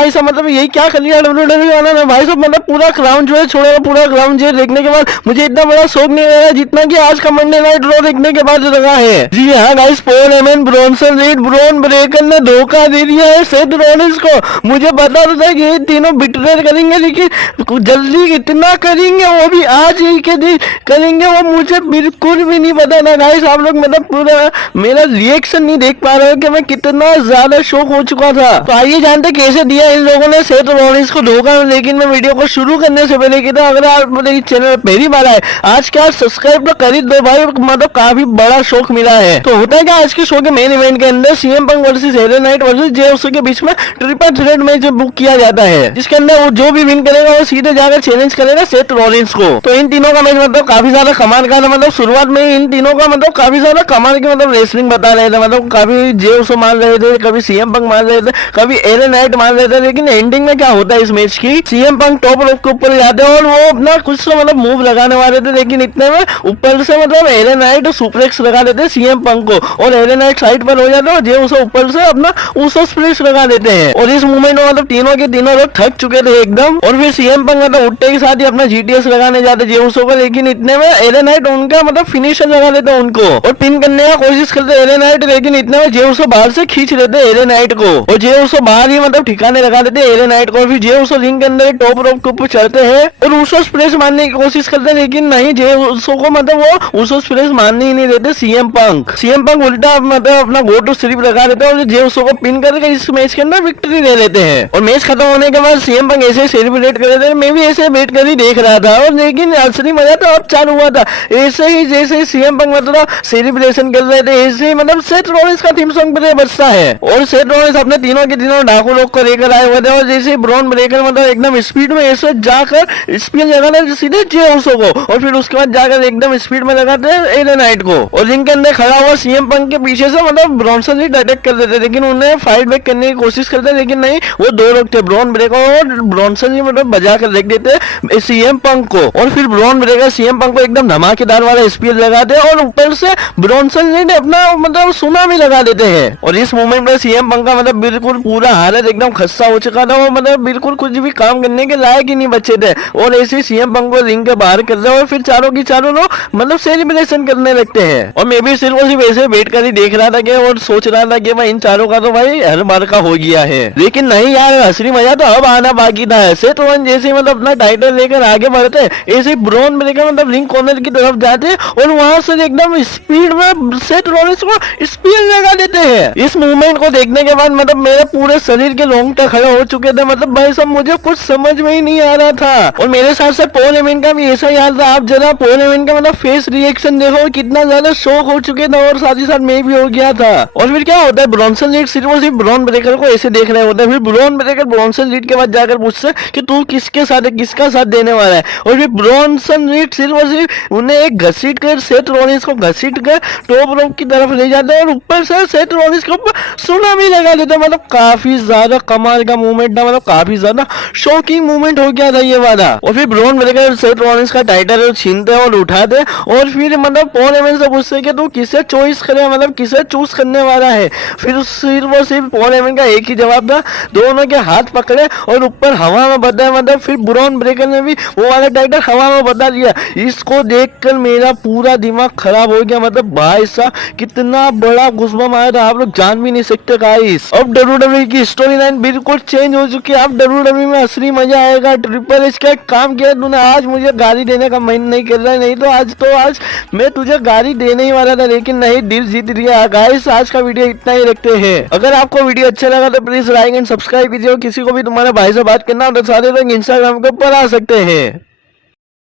भाई साहब मतलब यही क्या कर लिया WWE वाला ने भाई साहब, मतलब पूरा क्राउन जो है छोड़ा, पूरा क्राउन जो देखने के बाद मुझे इतना बड़ा शौक नहीं लगा जितना कि आज का मंडे नाइट रॉ देखने के बाद लगा है। जी हाँ guys, Paul Heyman, Bronson read, Bron Breakker ने धोखा दे दिया है सेथ रॉलिंस को। मुझे पता था कि ये तीनों बिट्रेट करेंगे, लेकिन जल्दी इतना करेंगे वो भी आज ही के दिन करेंगे, वो मुझे बिल्कुल भी नहीं पता था गाइस। आप लोग मतलब पूरा मेरा रिएक्शन नहीं देख पा रहे हो कि मैं कितना ज्यादा शौक हो चुका था। तो आइए जानते कैसे दिया इन लोगों ने सेथ रॉलिंस को धोखा। लेकिन मैं वीडियो को शुरू करने से पहले कहता हूं, अगर आप मेरे चैनल पहली बार आए आज क्या सब्सक्राइब तो कर ही दो भाई, मतलब काफी बड़ा शौक मिला है। तो होता है क्या, आज के शो के मेन इवेंट के अंदर CM Punk versus LA Knight versus Jey Uso के बीच में ट्रिपल थ्रेट मैच बुक किया जाता है, जिसके अंदर वो जो भी विन करेगा वो सीधे जाकर चैलेंज करेगा सेथ रॉलिंस को। तो इन तीनों का मैच मतलब काफी ज्यादा कमाल का था। मतलब शुरुआत में इन तीनों का मतलब काफी ज्यादा कमाल की मतलब रेसलिंग बता रहे थे, मतलब कभी जे उसो मार रहे थे, कभी सीएम पंक मार रहे थे, कभी एले नाइट मार रहे थे। लेकिन एंडिंग में क्या होता है इस मैच की, सीएम पंक टॉप रोप के ऊपर जाते हैं और वो अपना कुछ तो मतलब मूव लगाने वाले थे, लेकिन इतने में ऊपर से मतलब एले नाइट सुप्लेक्स लगा देते सीएम पंक को और एले नाइट साइड पर हो जाते हैं और जे उसो ऊपर से अपना उसो स्प्लिट्स लगा देते हैं। और इस मूवमेंट में मतलब तीनों के तीनों लोग थक चुके थे एकदम। और फिर सीएम पंक मतलब उठते के साथ ही अपना जीटीएस लगाने जाते जे उसो को, लेकिन इतने में एले नाइट उनका मतलब फिनिशर लगा देते उनको और पिन करने का कोशिश करते एले नाइट, लेकिन इतने में जे उसो बाहर से खींच लेते एले नाइट को और जे उसो बाहर ही मतलब ठिकाने लगा देते एले नाइट को। फिर जे उसो रिंग के अंदर टॉप रोप के ऊपर चढ़ते हैं और उसो स्प्लेश मारने की कोशिश करते हैं, लेकिन नहीं, जे उसो को मतलब वो उसो स्प्लेश मारने ही नहीं देते सीएम पंक। सीएम पंक उल्टा मतलब अपना गो टू स्लिप लगा देते हैं और जे उसो को पिन करके इस मैच के अंदर विक्ट्री ले लेते हैं। और मैच खत्म होने के बाद सीएम पंक ऐसे सेलिब्रेट कर रहे थे, मैं भी ऐसे बैठ कर ही देख रहा था। और लेकिन असली मजा तो अब चालू हुआ था, ऐसे ही जैसे सीएम पंक मतलब सेलिब्रेशन कर रहे थे ऐसे ही मतलब सेथ रॉलिंस का थीम सॉन्ग बजता है और सेथ रॉलिंस अपने तीनों के तीनों डाकू लोग को लेकर आए हुए थे। और जैसे ब्रॉन ब्रेकर मतलब एकदम स्पीड में ऐसे जाकर स्पीड लगाने सीधे जे उसो को और फिर उसके बाद जाकर एकदम स्पीड में लगाते हैं एले नाइट को और रिंग के अंदर खड़ा हुआ सीएम पंक के पीछे से मतलब ब्रॉन्सन रीड अटैक कर देते, लेकिन उन्हें फाइट बैक करने की कोशिश करते, लेकिन नहीं, वो दो लोग थे ब्रॉन ब्रेकर और ब्रॉन्सन रीड मतलब बजा कर रख देते सीएम पंक को। और फिर ब्रॉन ब्रेकर सीएम पंक को एकदम धमाकेदार वाला स्पीड लगाते हैं और ऊपर से ब्रॉन्सन रीड अपना मतलब सुनामी लगा देते हैं। और इस मोमेंट में सीएम पंक का मतलब बिल्कुल पूरा हालत एकदम खस्ता हो चुका था, वो मतलब बिल्कुल कुछ भी काम करने के लायक ही नहीं बचे थे। और ऐसे सीएम पंक को रिंग के बाहर कर रहे और फिर चारों की चारों लोग मतलब सेलिब्रेशन करने लगते हैं। और मैं भी सिर्फ ऐसे बैठ कर ही देख रहा था कि और सोच रहा था कि भाई इन चारों का तो भाई हर बार का हो गया है, लेकिन नहीं यार, असली मजा तो अब आना बाकी था। सेथ रॉलिंस जैसे मतलब अपना टाइटल लेकर आगे बढ़ते ऐसे ब्रॉन ब्रेकर मतलब रिंग कॉर्नर की तरफ जाते और वहां से एकदम स्पीड में सेथ रॉलिंस को स्पीड लगा देते हैं। इस मूवमेंट को देखने के बाद मतलब मेरे पूरे शरीर के रोंगटे खड़े हो चुके थे, मतलब भाई सब मुझे कुछ समझ में ही नहीं आ रहा था। और मेरे साथ से पॉल हेमन का भी ऐसा ही हाल था। आप जरा पॉल हेमन का मतलब फेस रिएक्शन देखो, कितना ज्यादा शॉक हो चुके थे और साथ ही साथ मैं भी हो गया था। और फिर क्या होता है, ब्रॉन्सन रीड सिर्फ ब्रॉन ब्रेकर को ऐसे देख रहे होते हैं। फिर ब्रॉन ब्रेकर ब्रॉन्सन रीड के बाद जाकर पूछते कि तू किसके साथ है, किसका साथ देने वाला है। और फिर ब्रॉन्सन रीड सिर्फ उन्हें एक घसीट कर सेथ रॉलिंस को घसीट कर टॉप रोप की तरफ ले जाते हैं और ऊपर से सेथ रॉलिंस के ऊपर सुनामी लगा देते हैं। मतलब काफी ज्यादा कमाल का मूवमेंट था, मतलब काफी ज्यादा शॉकिंग मूवमेंट हो गया था ये वाला। और फिर ब्रॉन ब्रेकर सेथ रॉलिंस का टाइटल छीनते और उठाते और फिर मतलब पॉल हेमन से पूछते कि तू किसे चॉइस करे, मतलब किसे चूज करने वाला है। फिर सिर्फ पॉल हेमन का एक ही जवाब था, दोनों के हाथ पकड़े और ऊपर हवा में बताया। मतलब फिर ब्रॉन ब्रेकर ने भी वो वाला टाइटल हवा में बता दिया। इसको देखकर मेरा पूरा दिमाग खराब हो गया, मतलब भाई साहब कितना बड़ा गुस्बम आया था, आप लोग जान भी नहीं सकते गाइस। अब WWE की स्टोरी लाइन बिल्कुल चेंज हो चुकी है। अब WWE में असली मजा आएगा। ट्रिपल एच का काम किया तूने, आज मुझे गाली देने का मन नहीं कर रहा है, नहीं तो आज मैं तुझे गाली देने ही वाला था, लेकिन नहीं, दिल जीत लिया गाइस। आज का वीडियो इतना ही रखते हैं। अगर आपको वीडियो अच्छा लगा तो प्लीज लाइक एंड सब्सक्राइब कीजिए। किसी को भी तुम्हारे भाई से बात करना हो तो सारे लोग इंस्टाग्राम के ऊपर आ सकते हैं।